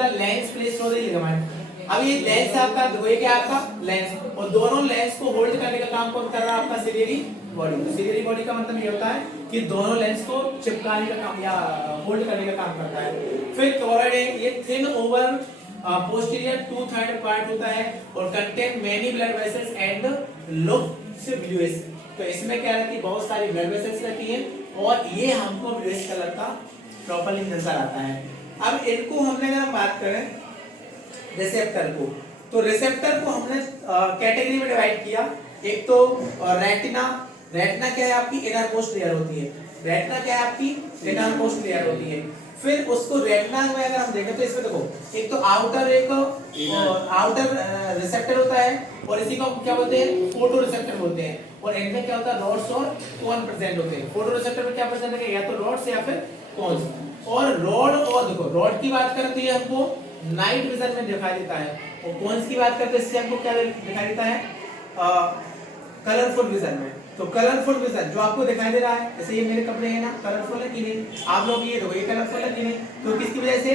The lens placed on the ligament. अब ये lens है आपका, देखो ये क्या है आपका लेंस, और दोनों लेंस को होल्ड करने का काम कौन कर रहा है? आपका सिलियरी बॉडी। तो सिलियरी बॉडी का मतलब ये होता है कि दोनों लेंस को चिपकाने का काम या होल्ड करने का काम करता है। फिर क्लोराइड है, ये thin over posterior two third part होता है और contain many blood vessels and looks bluish. तो इसमें क्या रहती है? बहुत सारी ब्लड वेसल्स रहती हैं और ये हमको ब्लूइश कलर का प्रॉपर्ली नजर आता है। अब इनको हमने अगर हम बात करें रिसेप्टर को, तो रिसेप्टर को हमने कैटेगरी में डिवाइड किया। एक तो रेटिना। रेटिना क्या है? आपकी इनर मोस्ट लेयर होती है। रेटिना क्या है? आपकी इनर मोस्ट लेयर होती है। फिर उसको रेटिना में अगर हम देखें तो इसमें देखो, एक तो आउटर रिसेप्टर होता है और इसी को हम क्या बोलते हैं? फोटो रिसेप्टर बोलते हैं। और इनमें क्या होता है? रॉड्स और कोन प्रेजेंट होते हैं। फोटो रिसेप्टर में क्या प्रेजेंट है? या तो रॉड्स या फिर कोन्स। और रॉड, और देखो रॉड की बात करें तो ये हमको नाइट विजन में दिखाई देता है, और कोन्स की बात करते हैं इससे हमको क्या दिखाई देता है? कलरफुल विजन में। तो कलरफुल विजन जो आपको दिखाई दे रहा है, जैसे ये मेरे कपड़े हैं ना, कलरफुल है कि नहीं? आप लोग ये देखो, ये कलरफुल है कि नहीं? तो किसकी वजह से?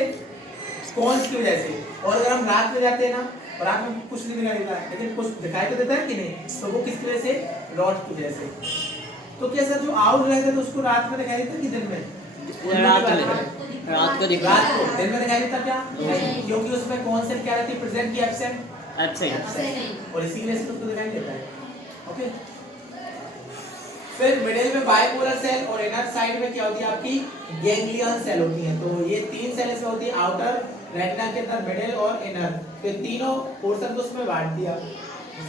कोन्स की वजह से। और अगर हम रात में जाते हैं ना, और रात में कुछ नहीं दिखाई देता है, लेकिन कुछ दिखाई तो देता है कि नहीं? तो वो किसकी वजह से? रॉड की वजह से। तो कैसा जो आउट रहता है तो उसको रात में दिखाई देता है कि दिन में? रात को दिखा, रात को। दिन में दिखाई देता क्या? नहीं, क्योंकि उसमें कौन से क्या रहती है? प्रेजेंट की एब्सेंट, और इसी वजह से उसको दिखाई देता है। ओके। फिर मिडिल में बाइपोलर सेल और इनर साइड में क्या होती है? आपकी गैंग्लियन सेल होती है। तो ये तीन सेल इसमें होती है, आउटर, रेटिना के अंदर, मिडिल और इनर। तो तीनों पोर्शन को उसमें बांट दिया।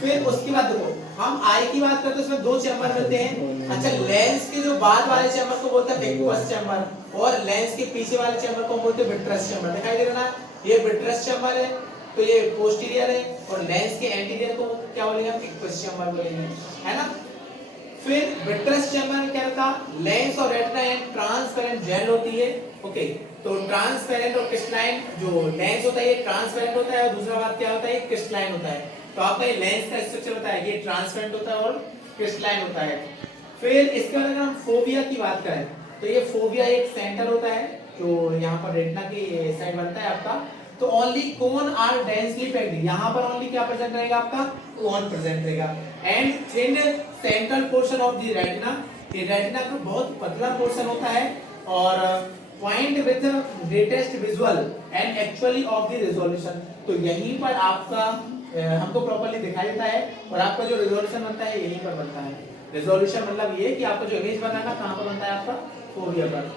फिर उसके बाद देखो, हम आई की बात करते हैं, उसमें दो चैम्बर मिलते हैं। अच्छा, लेंस के जो बाद वाले चैम्बर को बोलते हैं एक्वस चैम्बर, और लेंस के पीछे वाले चैम्बर को बोलते हैं विट्रस चैम्बर। दिखाई दे रहा है ना? ये विट्रस चैम्बर है, तो ये पोस्टीरियर है, और लेंस के एंटीरियर को क्या बोलेंगे? हम एक्वस चैम्बर बोलेंगे, है ना? फिर विट्रस चैम्बर क्या रहता? लेंस और रेटिना एंड ट्रांसपेरेंट जेल होती है। ओके, तो ट्रांसपेरेंट और क्रिस्टलाइन, जो लेंस होता है ये ट्रांसपेरेंट होता है, और दूसरा बात क्या होता है? क्रिस्टलाइन होता है। तो आपका ये लेंस का स्ट्रक्चर होता है, ये ट्रांसपेरेंट होता है और क्रिस्टलाइन होता है। फिर इसके बाद अगर हम फोबिया की बात करें, तो ये फोबिया एक सेंटर होता है जो यहाँ पर रेटिना की साइड बनता है आपका। तो only cone are densely packed, यहाँ पर ओनली क्या प्रेजेंट रहेगा? आपका कोन प्रेजेंट रहेगा। And thin central portion of the retina, ये रेटिना का बहुत पतला पोर्शन होता है, और point with greatest visual and actually of the resolution. तो यहीं पर आपका हमको प्रॉपर्ली दिखाई देता है, और आपका जो रिजोल्यूशन बनता है यहीं पर बनता है। रिजोल्यूशन मतलब ये कि आपका जो इमेज बनाना कहां पर बनता है? आपका फोबिया पर।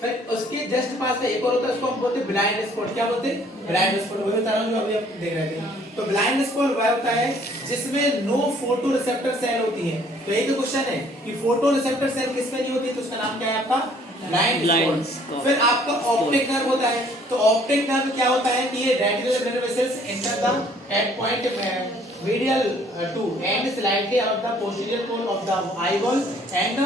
फिर उसके जस्ट पास में एक और होता है, उसको हम बोलते हैं ब्लाइंड स्पॉट। क्या बोलते हैं? Blind spot. वही बता रहा हूं जो अभी आप देख रहे थे। तो ब्लाइंड स्पॉट वह होता है जिसमें नो फोटो रिसेप्टर सेल होती है। तो एक क्वेश्चन है कि फोटो रिसेप्टर सेल किसमें नहीं होती है, तो उसका नाम क्या है? आपका ब्लाइंड स्पॉट। फिर आपका ऑप्टिक नर्व होता है। तो ऑप्टिक नर्व क्या होता है कि ये retinal blood vessels enter the head point medial to and slightly above the posterior pole of the eyeball and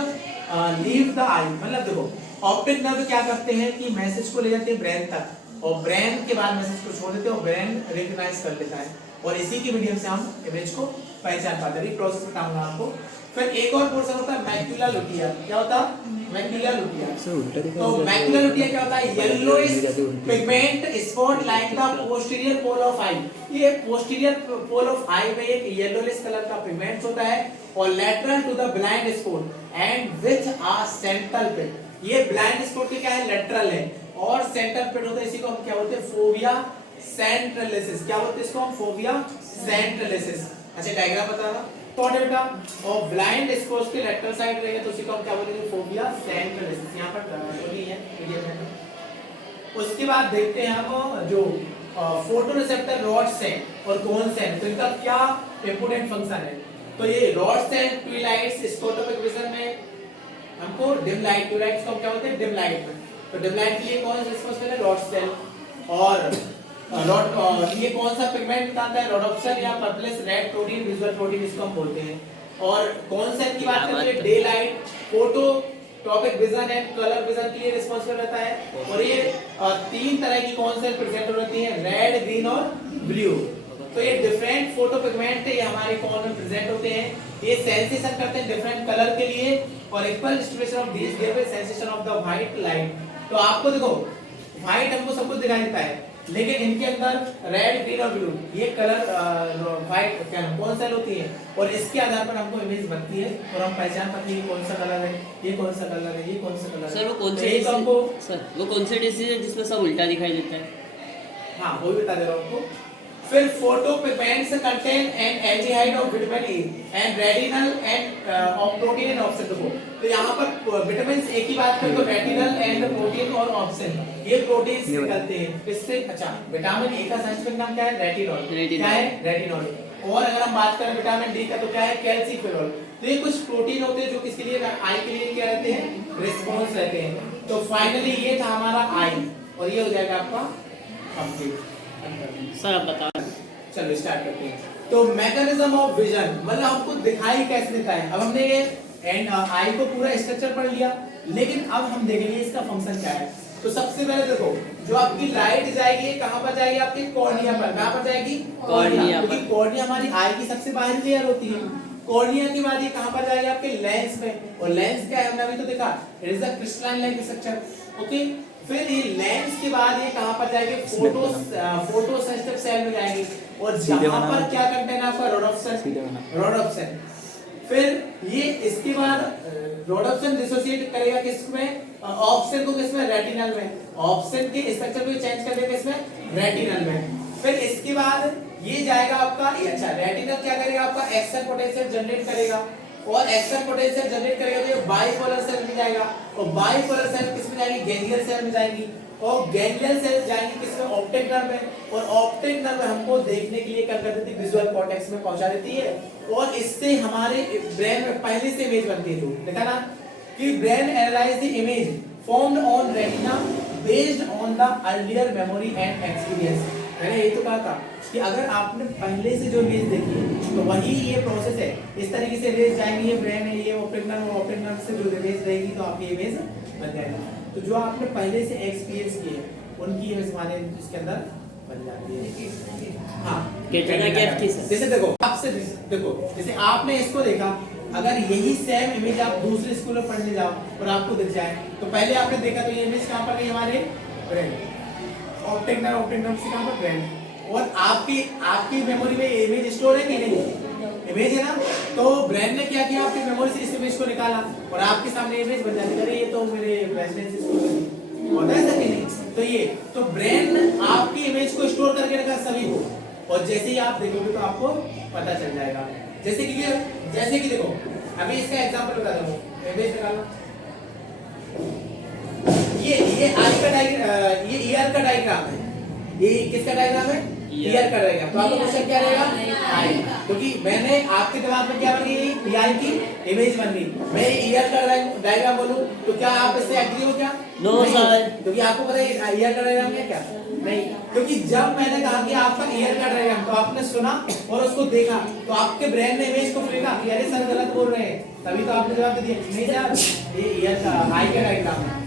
leave the eye। मतलब देखो, ऑप्टिक नर्व क्या करते हैं कि मैसेज को ले जाते हैं ब्रेन तक, और ब्रेन के बाद मैसेज को छोड़ देते हैं, और ब्रेन रिकॉग्नाइज कर लेता है, और इसी के मीडियम से हम इमेज को पहचान पाते हैं। प्रोसेस बताऊंगा आपको। फिर एक और पोर्शन होता है मैक्युला लुटिया। क्या होता है? Macula lutea. तो मैक्युला लुटिया क्या होता है? Yellowish pigment spot like the posterior pole of eye. ये पोस्टीरियर पोल ऑफ आई में एक येलोइश कलर का पिगमेंट होता है, और lateral to the blind spot and with a central pit. ये ब्लाइंड स्पॉट के क्या है? लेटरल है, और सेंट्रल पिट होता है, इसी को हम क्या बोलते हैं? फोबिया सेंट्रलिसिस। क्या बोलते हैं इसको हम? फोबिया सेंट्रलिसिस। अच्छा, डायग्राम बता रहा तो बेटा, और ब्लाइंड स्पॉट के लेटरल साइड रहेगा तो उसी को हम क्या बोलेंगे? फोबिया सेंट्रलिसिस। यहाँ पर नहीं है पीडीएफ में। उसके बाद देखते हैं हम जो फोटो रिसेप्टर रॉड्स हैं और कोन्स हैं, तो इनका क्या इंपोर्टेंट फंक्शन है। तो ये रॉड्स हैं ट्विलाइट्स स्कोटोपिक विजन में हमको डिम लाइट, ट्विलाइट्स को क्या बोलते हैं? डिम लाइट में। तो डिम लाइट के लिए कौन सा रिस्पॉन्सिबल है? Rod cell. और रॉड ये कौन सा पिगमेंट बताता है? रोडोप्सिन या purplish red protein, visual protein इसको हम बोलते हैं। और कौन सा की बात करते हैं? Day light, photo topic vision and colour vision के लिए रिस्पॉन्सिबल रहता है। और ये तीन तरह की कौन से प्रेजेंट होती है? रेड, ग्रीन और ब्लू। तो ये डिफरेंट फोटो पिगमेंट ये हमारे कौन में प्रेजेंट होते हैं। ये सेंसेशन करते हैं डिफरेंट कलर के लिए, और equal distribution of these give a sensation of the white light. तो आपको देखो व्हाइट हमको सब कुछ दिखाई देता है, लेकिन इनके अंदर रेड, ग्रीन और ब्लू ये कलर व्हाइट क्या कौन सा होती है, और इसके आधार पर हमको इमेज बनती है और हम पहचान पाते हैं कौन सा कलर है, ये कौन सा कलर है, ये कौन सा कलर है। सर वो कौन तो सी एक हमको सर वो कौन सी डिसीज है जिसमें सब उल्टा दिखाई देता है? हाँ वो भी बता दे रहा हूँ आपको। फिर photopipettes contain an aldehyde of vitamin A and retinal and of protein and opsin। देखो तो यहाँ पर विटामिन ए की बात करें तो रेटिनल एंड प्रोटीन और ऑप्शन ये प्रोटीन्स निकलते हैं इससे। अच्छा विटामिन ए का साइंटिफिक नाम क्या है? रेटिनॉल। क्या है? रेटिनॉल। और अगर हम बात करें विटामिन डी का तो क्या है? कैल्सिफेरॉल। तो ये कुछ प्रोटीन होते हैं जो किसके लिए आई के लिए क्या रहते हैं? रिस्पॉन्स रहते हैं। तो फाइनली ये था हमारा आई और ये हो जाएगा आपका कंप्लीट। सर आप बता चलो स्टार्ट करते हैं। तो मैकेनिज्म ऑफ विजन मतलब हमको दिखाई कैसे देता है। अब हमने ये एंड आई को पूरा स्ट्रक्चर पढ़ लिया, लेकिन अब हम देखेंगे इसका फंक्शन क्या है। तो सबसे पहले देखो जो आपकी लाइट जाएगी कहां पर जाएगी? आपकी कॉर्निया पर। कहां पर जाएगी? कॉर्निया। क्योंकि कॉर्निया हमारी आई की सबसे बाहरी लेयर होती है। कॉर्निया के बाद ये कहां पर जाएगी? आपके लेंस में। और लेंस क्या है हमने अभी तो देखा, it is a crystalline like structure. Okay फिर ये लेंस के बाद ये कहां पर जाएंगे? फोटोसेंसिटिव सेल में जाएंगे और जहां पर क्या कंटेंट है आपका? रोडोप्सिन। फिर ये इसके बाद रोडोप्सिन डिसोसिएट करेगा किसमें? ऑप्सिन को किसमें? रेटिनल में। ऑप्सिन के स्ट्रक्चर को चेंज कर देगा किसमें? रेटिनल में। फिर इसके बाद ये जाएगा आपका अच्छा रेटिनल क्या करेगा? आपका एक्शन पोटेंशियल जनरेट करेगा और एक्शन पोटेंशियल जनरेट करेगा तो ये बाइपोलर सेल में जाएगा और बाइपोलर सेल किसमें जाएगी? गैंग्लियन सेल में जाएगी और गैंग्लियन सेल जाएंगी किसमें? ऑप्टिक नर्व में। और ऑप्टिक नर्व हमको देखने के लिए क्या कर देती है? विजुअल कॉर्टेक्स में पहुंचा देती है और इससे हमारे ब्रेन में पहले से इमेज बनती है। तो देखा ना कि brain analyse the image formed on retina based on the earlier memory and experience. मैंने ये तो कहा था कि अगर आपने पहले से जो इमेज देखी है तो वही ये प्रोसेस है। इस तरीके से इमेज जाएंगी, ये ब्रेन है, ये ऑप्टिक नर्व और ऑप्टिक नर्व से जो इमेज रहेगी तो आपकी इमेज बन जाएगी। तो जो आपने पहले से एक्सपीरियंस किए उनकी इमेज हमारे इसके अंदर बन जाती है। हाँ कितना गैप थी सर? जैसे देखो आपसे देखो जैसे आपने इसको देखा, अगर यही सेम इमेज आप दूसरे स्कूल में पढ़ने जाओ और आपको दिख जाए तो पहले आपने देखा तो ये इमेज कहाँ पर गई? हमारे ब्रेन। ऑप्टिक नर्व से कहाँ पर? ब्रेन। और आपकी मेमोरी में इमेज स्टोर है कि नहीं? इमेज है ना। तो ब्रेन ने क्या किया? आपकी मेमोरी से इस इमेज को निकाला और आपके सामने इमेज बन जाती है। अरे ये तो मेरे रेजिडेंस स्कूल में होता है कि नहीं? तो ये तो ब्रेन आपकी इमेज को स्टोर करके रखा सभी को और जैसे ही आप देखोगे तो आपको पता चल जाएगा। जैसे कि देखो अभी इसका एग्जांपल बता दूं। इमेज निकालो, ये आई का डायग्राम, ये ईयर का डायग्राम है। ये किसका डायग्राम है? ईयर का डायग्राम। तो आपका क्वेश्चन क्या रहेगा? आई। क्योंकि मैंने आपके दिमाग में क्या बन गई? आई की इमेज बन गई। मैं ईयर का डायग्राम बोलूं तो क्या आप इससे एग्री हो? क्या नो सर। क्योंकि आपको पता है ईयर का डायग्राम क्या? नहीं। क्योंकि जब मैंने कहा कि आपका ईयर का डायग्राम तो आपने सुना और उसको देखा तो आपके ब्रेन ने इमेज को फेंका कि अरे सर गलत बोल रहे हैं, तभी तो आपने जवाब दिया नहीं सर ये ईयर का आई का डायग्राम है।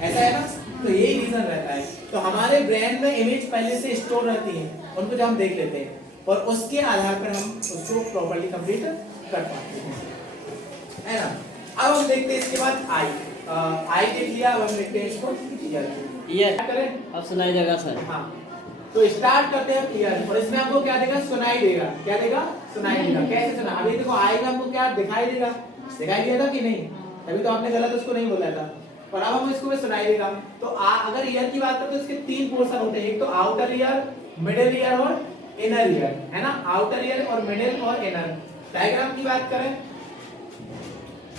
ऐसा है ना। तो यही रीजन रहता है। तो हमारे ब्रेन में इमेज पहले से स्टोर रहती है, उनको जब हम देख लेते हैं और उसके आधार पर हम उसको प्रॉपर्ली कंप्लीट कर पाते हैं, है ना। अब हम देखते हैं इसके बाद आई देख लिया। अब हम देखते हैं इसको ईयर करें। अब सुनाई देगा सर। हाँ तो स्टार्ट करते हैं ईयर और इसमें आपको क्या देगा? सुनाई देगा। क्या देगा? सुनाई देगा। कैसे सुना? अभी देखो आई का हमको क्या दिखाई देगा? दिखाई दिया था कि नहीं? तभी तो आपने गलत उसको नहीं बोला था। और अब हम इसको भी सुनाई देगा। तो अगर ईयर की बात करें तो इसके तीन पोर्शन होते हैं। एक तो आउटर ईयर, मिडिल ईयर और इनर ईयर, है ना। आउटर ईयर और मिडिल और इनर। डायग्राम की बात करें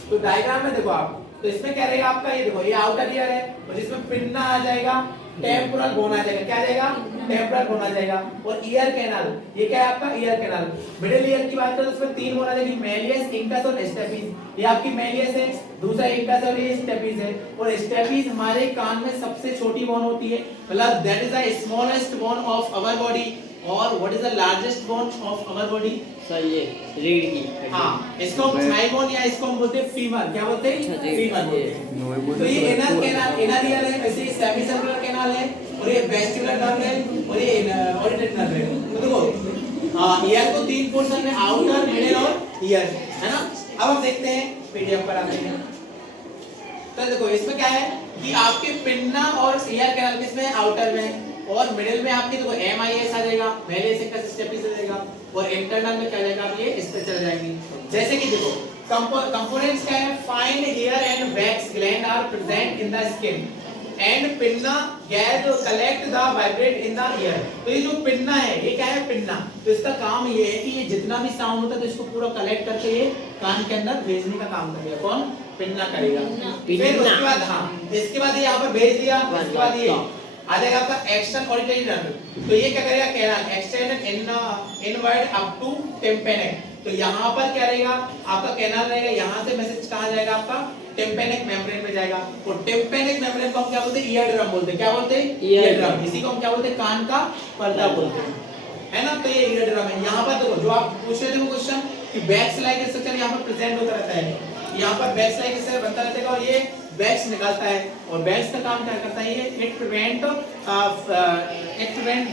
तो डायग्राम में देखो आप तो इसमें क्या रहेगा आपका? ये देखो ये आउटर ईयर है और जिसमें पिन्ना आ जाएगा, टेम्पोरल बोन आ जाएगा। क्या आ जाएगा? टेम्पोरल बोन आ जाएगा। और ईयर कैनाल, ये क्या है आपका? Ear canal. मिडिल ईयर की बात करें तो इसमें तीन बोन आ जाएगी, मेलियस, इंकस और स्टेपिस। ये आपकी मेलियस है, दूसरा इंकस और ये स्टेपिस है। और स्टेपिस हमारे कान में सबसे छोटी बोन होती है, मतलब that is the smallest bone of our body. और what is the largest bone of our body? Sir ये रीढ़ की। हाँ इसको हम थाई बोन या इसको हम बोलते हैं फीमर। क्या बोलते हैं? फीमर बोलते हैं। तो ये इनर कैनाल, इनर ईयर है, वैसे ये सेमीसर्कुलर कैनाल है और ये वेस्टिबुलर नर्व है और ये ऑडिटरी नर्व है। तो देखो ईयर को तीन पोर्शन में आउटर, मिडिल और ईयर, है ना। अब हम देखते हैं पीडीएफ पर आते हैं। तो देखो इसमें क्या है? कि आपके पिन्ना और ईयर कैनाल किसमें है, आउटर में, और मिडिल में आपके देखो MIS आ जाएगा, मेलियस इंकस स्टेपिस आ जाएगा, और इंटरनल में क्या जाएगा, आप ये स्ट्रक्चर आ जाएंगी। जैसे कि देखो कंपोनेंट्स क्या है, fine hair and wax gland are present in the skin and pinna gas collect the vibrate in the ear. तो ये जो पिन्ना है, ये क्या है, पिन्ना, तो इसका काम ये है कि ये जितना भी साउंड होता है तो इसको पूरा कलेक्ट करके ये कान के अंदर भेजने का काम करेगा। कौन, पिन्ना करेगा। फिर उसके बाद इसके बाद ये यहाँ पर भेज दिया, उसके बाद ये आ जाएगा आपका एक्सटर्नल ऑडिटरी नर्व। तो ये क्या करेगा, canal extend inward up to tympanic. तो यहाँ पर क्या रहेगा, आपका कैनाल रहेगा, यहाँ से मैसेज कहाँ जाएगा, आपका टिम्पैनिक मेम्ब्रेन में जाएगा। और टिम्पैनिक मेम्ब्रेन को हम क्या बोलते हैं, ईयर ड्रम बोलते हैं। क्या बोलते हैं, ईयर ड्रम। इसी को हम क्या बोलते हैं, कान का पर्दा बोलते हैं, है ना। तो ये ईयर ड्रम है। यहाँ पर देखो जो आप पूछ रहे थे वो क्वेश्चन कि बैक्स लाइक स्ट्रक्चर यहाँ पर प्रेजेंट होता रहता है, यहाँ पर बैक्स लाइक स्ट्रक्चर बनता रहता है और ये बैक्स निकालता है। और बैक्स का काम क्या करता है, ये it prevent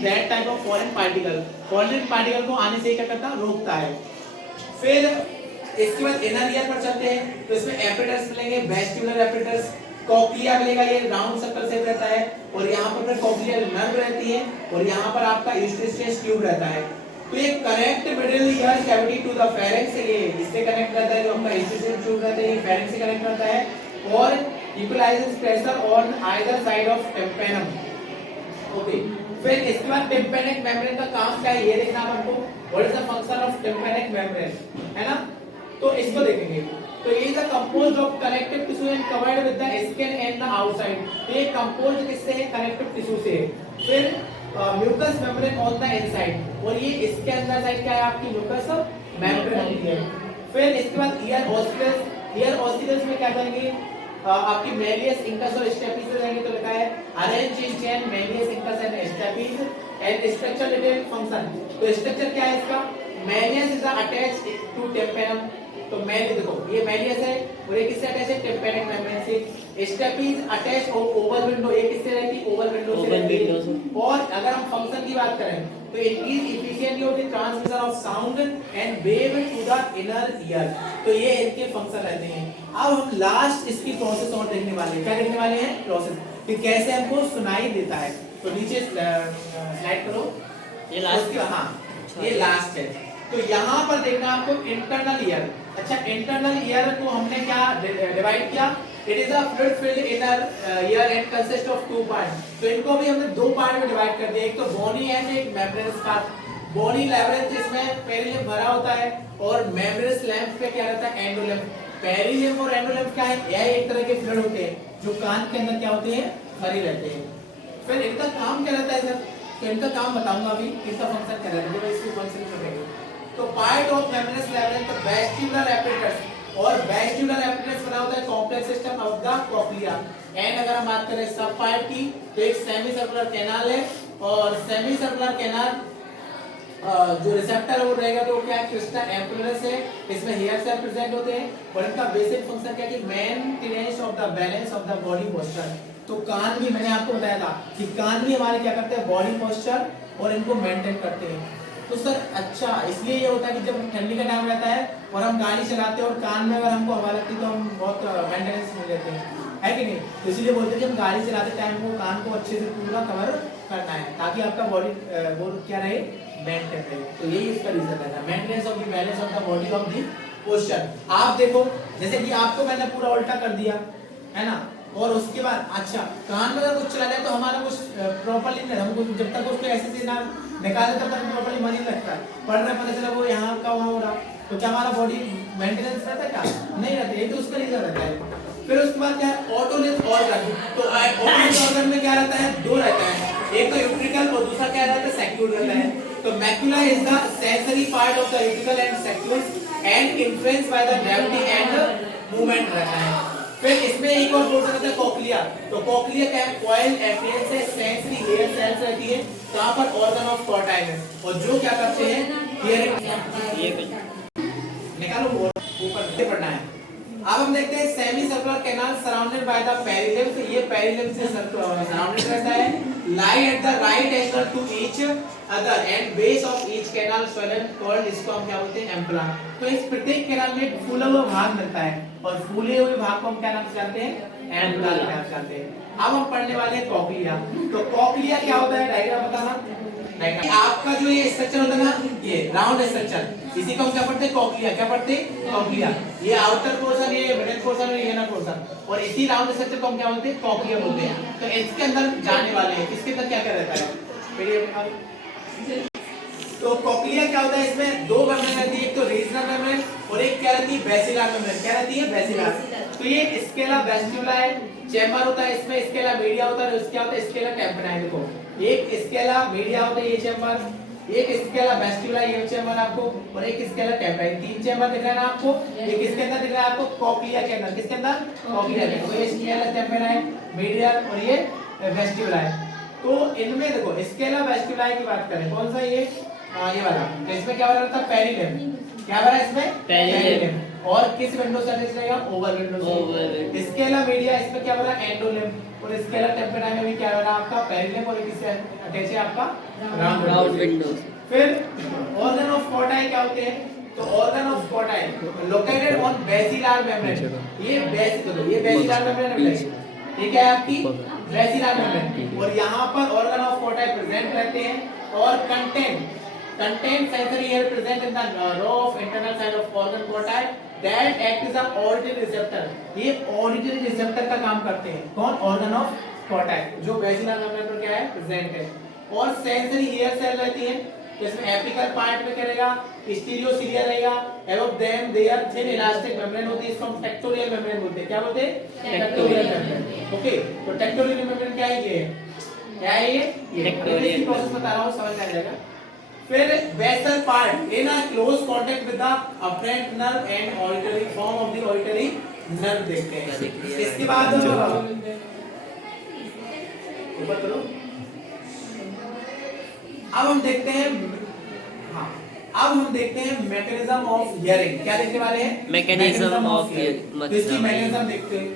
that type of foreign particle को आने से क्या करता है, रोकता है। फिर इसके बाद इनर ईयर पर चलते हैं, तो इसमें एपिटस मिलेंगे, वेस्टिबुलर एपिटस, कॉक्लिया मिलेगा, ये राउंड सर्कल शेप रहता है, और यहाँ पर फिर कॉक्लियर नर्व रहती है, और यहाँ पर आपका यूस्ट्रियस ट्यूब रहता है। तो ये connect middle ear cavity to the pharynx, ये इससे कनेक्ट रहता है, जो आपका यूस्ट्रियस ट्यूब रहता है ये फेरेंक्स से कनेक्ट रहता है, और equalises pressure on either side of tympanum. Okay, फिर इसके बाद टिम्पैनिक मेम्ब्रेन का काम क्या है, ये देखना आपको, what is the function of tympanic membrane, है ना। तो इसको देखेंगे। तो ये is composed of connective tissue and covered with the skin and the outside. तो ये कंपोज्ड किससे है, कनेक्टिव टिश्यू से। फिर mucous membrane on the inside, और ये इसके अंदर साइड क्या है, आपकी म्यूकस मेम्ब्रेन होती है। फिर इसके बाद ईयर ऑस्टिकल्स में क्या करेंगे, आपकी मेलियस इंकस और स्टेपिस में रहेंगे। तो लिखा है arrange in chain malleus incus and stapes and structure detail function. तो स्ट्रक्चर क्या है इसका, malleus is attached to tympanum. तो देखो ये मेलियस है, और ये किससे अटैच है, टिम्पैनिक मेम्ब्रेन से। स्टेपिस अटैच ओवल विंडो, ये किससे रहती है, ओवल विंडो से रहती है। और अगर हम फंक्शन की बात करें तो increase efficiency of the transmission of sound and wave to the inner ear. तो ये इनके फंक्शन रहते हैं। अब हम लास्ट इसकी प्रोसेस और देखने वाले हैं। क्या देखने वाले हैं, प्रोसेस, कि कैसे हमको सुनाई देता है। तो नीचे स्लाइड करो, ये लास्ट, हाँ ये लास्ट है। तो यहाँ पर देखना आपको इंटरनल ईयर। अच्छा, इंटरनल ईयर को हमने क्या डिवाइड किया, it is a fluid filled inner ear and consist of two part. तो इनको भी हमने दो पार्ट में डिवाइड कर दिया, एक तो बोनी एंड एक मेम्ब्रेनस पार्ट। बोनी लैब्रिंथ इसमें पेरिलिम्फ भरा होता है, और मेम्ब्रेनस लैम्फ पे क्या रहता है, एंडोलिम्फ। पेरिलिम्फ और एंडोलिम्फ क्या है, यह एक तरह के फ्लूइड होते हैं जो कान के अंदर क्या होते हैं, भरे रहते हैं। फिर इनका काम क्या रहता है सर, तो इनका काम बताऊंगा अभी, इनका फंक्शन क्या रहता है, जब इसको फंक्शन करेंगे। तो part of membranous labyrinth vestibular apparatus, और वेस्टिबुलर एपिटस बना होता है complex system of the cochlea. And अगर हम बात करें सब पार्ट की, तो एक सेमी सर्कुलर कैनाल है, और सेमी सर्कुलर कैनाल जो रिसेप्टर है वो रहेगा, तो क्या है, क्रिस्टा एम्पुलस है, इसमें हेयर सेल प्रेजेंट होते हैं, और इनका बेसिक फंक्शन क्या है कि maintenance of the balance of the body posture. तो कान भी मैंने आपको बताया था कि कान भी हमारे क्या करते हैं, बॉडी पोस्चर और इनको मेंटेन करते हैं। तो सर अच्छा, इसलिए ये होता है कि जब ठंडी का टाइम रहता है और हम गाड़ी चलाते हैं और कान में अगर हमको हवा लगती है तो हम बहुत मेंटेनेंस मिल लेते हैं, है कि नहीं। तो इसलिए बोलते हैं कि हम गाड़ी चलाते टाइम को कान को अच्छे से पूरा कवर करना है, ताकि आपका बॉडी वो क्या रहे, मेंटेन रहे। तो यही इसका रीजन है, maintenance of the balance of the body of the posture. आप देखो जैसे कि आपको मैंने पूरा उल्टा कर दिया है ना, और उसके बाद अच्छा कान में अगर कुछ चला जाए तो हमारा कुछ प्रॉपर्ली नहीं, हमको जब तक उसको ऐसे से ना निकाले तब तक प्रॉपर्ली मन नहीं लगता है, पढ़ रहा पता चला वो यहाँ का वहाँ हो रहा, तो क्या हमारा बॉडी मेंटेनेंस रहता है, क्या नहीं रहता, ये तो उसका रीजन रहता है। फिर उसके बाद क्या है, ऑटोलिथ ऑर्गन। तो ऑटोलिथ ऑर्गन में क्या रहता है, दो रहता है, एक तो यूट्रिकल और दूसरा क्या रहता है, सैक्यूल रहता है। तो macula is the sensory part of the utricle and saccule and influenced by the gravity and movement रहता है। फिर इसमें एक और पोर्शन रहता है कोक्लिया। तो कोक्लिया क्या है, कॉइल एपियंस से सेंसरी हेयर सेल्स रहती है, कहां पर, ऑर्गन ऑफ टॉटाइल है, और जो क्या करते हैं, हियरिंग। ये निकालो बोर्ड, ऊपर से पढ़ना है। अब हम देखते हैं semicircular canal surrounded by the perilymph. ये पेरिलिम्फ से सराउंडेड रहता है, lie at the right angle to each other and base of each canal swollen called, इसको हम क्या बोलते हैं, एम्पुला। तो इस प्रत्येक कैनाल में एक फूला हुआ भाग मिलता है, और फूले हुए भाग को हम क्या नाम से जानते हैं, एंड आप जानते हैं। अब हम पढ़ने वाले हैं कॉक्लिया। तो कॉक्लिया क्या होता है, डायग्राम बताना। आपका जो ये स्ट्रक्चर होता है ना, ये राउंड स्ट्रक्चर, इसी को हम क्या पढ़ते हैं, कॉक्लिया। क्या पढ़ते हैं, कॉक्लिया। ये आउटर पोर्शन, ये मिडिल पोर्शन और ये इनर पोर्शन, और इसी राउंड स्ट्रक्चर को हम क्या बोलते हैं, कॉक्लिया बोलते हैं। तो इसके अंदर जाने वाले हैं, इसके अंदर क्या क्या रहता है, तो कॉक्लिया क्या होता है, इसमें दो मेम्ब्रेन रहती है, एक तो रीजनल मेम्ब्रेन और एक क्या रहती है, बेसिलर मेम्ब्रेन। क्या रहती है, बेसिलर। तो ये स्केला वेस्टिबुला है, चैम्बर होता है, इसमें स्केला मीडिया होता है, और इसके होता है स्केला टेम्पराइम। देखो एक स्केला मीडिया होता है, ये चैम्बर, एक स्केला वेस्टिबुला, ये चैम्बर आपको, और एक स्केला टेम्पराइम। तीन चैम्बर दिख रहा है ना आपको। ये किसके अंदर दिख रहा है आपको, कॉक्लिया के अंदर। किसके अंदर, कॉक्लिया के। तो ये स्केला टेम्पराइम, मीडिया और ये वेस्टिबुला है। तो इनमें देखो स्केला वेस्टिबुला की बात करें, कौन सा ये वाला, तो इसमें क्या वाला था, पेरिलिम्ब। क्या वाला इसमें, पेरिलिम्ब। और किस विंडो से अटैच रहेगा, ओवल विंडो से। स्केला मीडिया, इसमें क्या वाला, एंडोलिम्ब। और स्केला टेम्पराइम में भी क्या वाला आपका, पेरिलिम्ब, और किससे अटैच है आपका, राउंड विंडो। फिर ऑर्गन ऑफ कोटाई क्या होते हैं, तो organ of Kotai located on basilar membrane. ये बेसिलर मेम्ब्रेन है, ये क्या है आपकी, बेसिलर मेम्ब्रेन। और यहाँ पर ऑर्गन ऑफ कोटाई प्रेजेंट रहते हैं और contain sensory hair present in the row of internal side of organ porti that act as a auditory receptor। ये auditory receptor का काम करते हैं, कौन, organ of porti, जो बेसिलर मेम्ब्रेन पर क्या है, प्रेजेंट है। और सेंसरी हेयर सेल रहती है, तो इसमें एपिकल पार्ट में क्या रहेगा, स्टीरियोसिलिया रहेगा। above them there thin elastic membrane होती है, इसको हम टेक्टोरियल मेम्ब्रेन बोलते हैं। क्या बोलते हैं, टेक्टोरियल मेम्ब्रेन। ओके, तो टेक्टोरियल मेम्ब्रेन क्या है, ये क्या है, ये टेक्टोरियल प्रोसेस बता रहा हूं, समझ आ जाएगा। फिर basal part in a close contact with the afferent nerve and auditory form of the auditory nerve देखते हैं। इसके बाद ऊपर करो। अब हम देखते हैं, हाँ अब हम देखते हैं मैकेनिज्म ऑफ हियरिंग। क्या देखने वाले हैं, मैकेनिज्म ऑफ हियरिंग। तो इसकी मैकेनिज्म देखते हैं।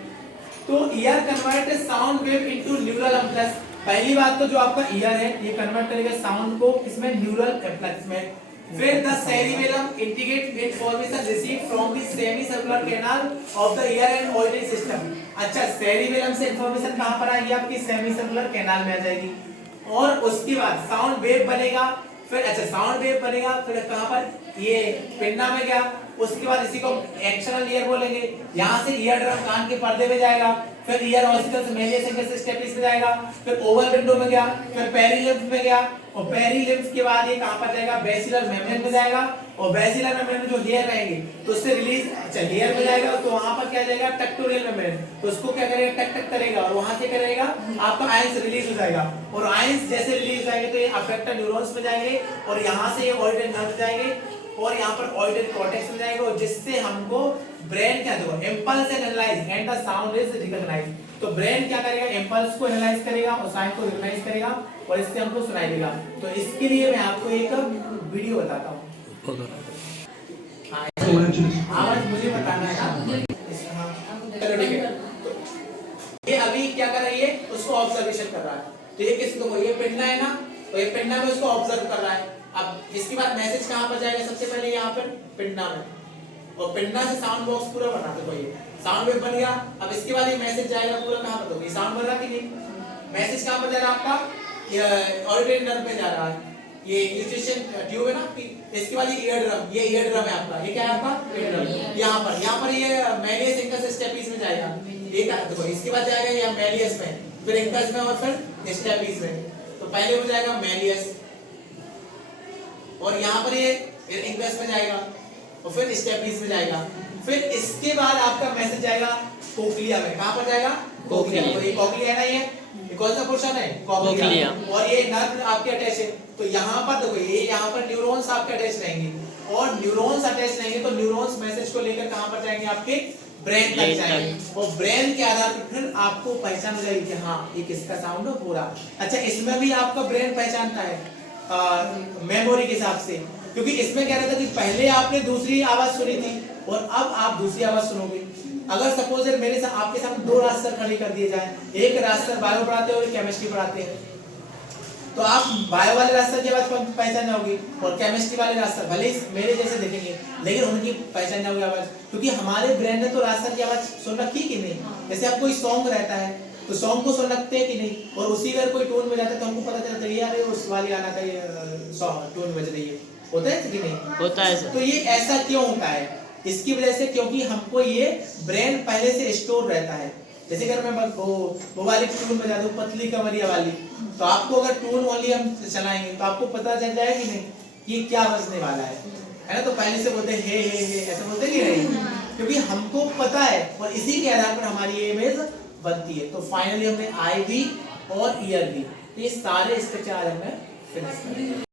तो year convert sound wave into neural impulse. पहली बात तो जो आपका ईयर है, ये कन्वर्ट करेगा साउंड को इसमें न्यूरल इम्पल्स में। फिर the cerebellum integrate information receive from the semi circular canal of the year and auditory system. अच्छा, सेरिबेलम से इंफॉर्मेशन कहां पर आएगी, आपकी सेमी सर्कुलर कैनाल में आ जाएगी। और उसके बाद साउंड वेव बनेगा। फिर अच्छा, साउंड वेव बनेगा, फिर कहां पर, ये पिन्ना में गया। उसके बाद इसी को एक्सटर्नल ईयर बोलेंगे। यहां से ईयर ड्रम कान के पर्दे में जाएगा। फिर ईयर ऑसिकल से मेलियस एंगल स्टेपिस में जाएगा। फिर ओवल विंडो में गया, फिर पेरिलिम्फ में गया, और पेरिलिम्फ के बाद ये कहां पर जाएगा, बेसिलर मेम्ब्रेन में जाएगा। और बेसिलर मेम्ब्रेन में जो हेयर रहेंगे तो उससे रिलीज, अच्छा हेयर में जाएगा तो वहां पर क्या जाएगा, टेक्टोरियल मेम्ब्रेन। तो उसको क्या करेगा, टक टक करेगा, और वहां से क्या करेगा, आपका आयंस रिलीज हो जाएगा। और आयंस जैसे रिलीज हो जाएंगे तो ये अफेक्टर न्यूरॉन्स में जाएंगे, और यहां से ये ऑडिटरी नर्व जाएंगे, और यहाँ पर ऑडिटरी कॉर्टेक्स में जाएगा, और जिससे हमको ब्रेन क्या देखो, impulse and analyse and the sound is recognised. तो ब्रेन क्या करेगा, इंपल्स को एनालाइज करेगा और साउंड को रिकॉग्नाइज करेगा, और इससे हमको सुनाई देगा। तो इसके लिए मैं आपको एक वीडियो बताता हूँ। आवाज मुझे बताना है ना, चलो ठीक है। ये अभी क्या कर रही है, उसको ऑब्जर्वेशन कर रहा है। तो ये किसको, ये पिन्ना है ना, तो ये पिन्ना में उसको ऑब्जर्व कर रहा है। अब इसके बाद मैसेज कहां पर जाएगा, सबसे पहले यहाँ पर पिन्ना में, और पिन्ना से साउंड बॉक्स पूरा बना दो। ये साउंड वेव बन गया। अब इसके बाद ये मैसेज जाएगा पूरा कहां पर, तो ये साउंड बन रहा कि नहीं, मैसेज कहां पर जा रहा है आपका, ये ऑडिटरी नर्व पे जा रहा है। ये यूस्टेशन ट्यूब है ना, इसके बाद ये ईयर ड्रम, ये ईयर ड्रम है आपका, ये क्या है आपका, ईयर ड्रम। यहाँ पर ये मेलियस इंकस स्टेपिस में जाएगा। ये क्या देखो, इसके बाद जाएगा ये मेलियस में, फिर इंकस में, और फिर स्टेपिस में। तो पहले हो जाएगा मेलियस, और यहाँ पर ये इंकस में जाएगा, और फिर स्टेपिस में जाएगा। फिर इसके बाद आपका मैसेज जाएगा कोक्लिया में। कहां पर जाएगा, कोक्लिया। तो ये कोक्लिया है ना, ये कौन सा पोर्शन है, कोक्लिया। और ये नर्व आपके अटैच है। तो यहाँ पर देखो, ये यहाँ पर न्यूरॉन्स आपके अटैच रहेंगे, और न्यूरॉन्स अटैच रहेंगे तो न्यूरॉन्स मैसेज को लेकर कहां पर जाएंगे, आपके ब्रेन तक जाएंगे। और ब्रेन के आधार पर फिर आपको पहचान हो जाएगी कि हाँ ये किसका साउंड है पूरा। अच्छा, इसमें भी आपका ब्रेन पहचानता है मेमोरी के हिसाब से, क्योंकि इसमें क्या रहता है कि पहले आपने दूसरी आवाज सुनी थी और अब आप दूसरी आवाज सुनोगे। अगर सपोज मेरे साथ आपके साथ दो रास्टर खड़े कर दिए जाए, एक रास्टर बायो पढ़ाते हैं और केमिस्ट्री पढ़ाते हैं, तो तो आप बायो वाले रास्टर की आवाज पहचान जाओगे और केमिस्ट्री वाले रास्टर भले ही मेरे जैसे दिखेंगे लेकिन उनकी पहचान जाओगे आवाज, क्योंकि हमारे ब्रेन ने तो रास्टर की आवाज सुन रखी कि नहीं। जैसे आप कोई सॉन्ग रहता है तो सॉन्ग को सुन रखते हैं कि नहीं, और उसी अगर कोई टोन में जाता है तो हमको पता चलता है यार उस वाले गाना का ये सॉन्ग टोन बज रही है, होता है कि नहीं? होता है सर। तो ये ऐसा क्यों होता है? इसकी वजह से क्योंकि हमको ये ब्रेन पहले से स्टोर रहता है। जैसे अगर मैं वो वाली टून बजा दूं पतली कमरिया वाली, तो आपको अगर टून ओनली हम चलाएंगे तो आपको पता चल जाएगा कि नहीं कि क्या बजने वाला है ना। तो पहले से बोलते हे ऐसे बोलते नहीं, क्योंकि हमको पता है और इसी के आधार पर हमारी ये इमेज बनती है। तो फाइनली हमने आई भी और ईयर भी, तो ये सारे स्ट्रक्चर हमने फिनिश कर दिए।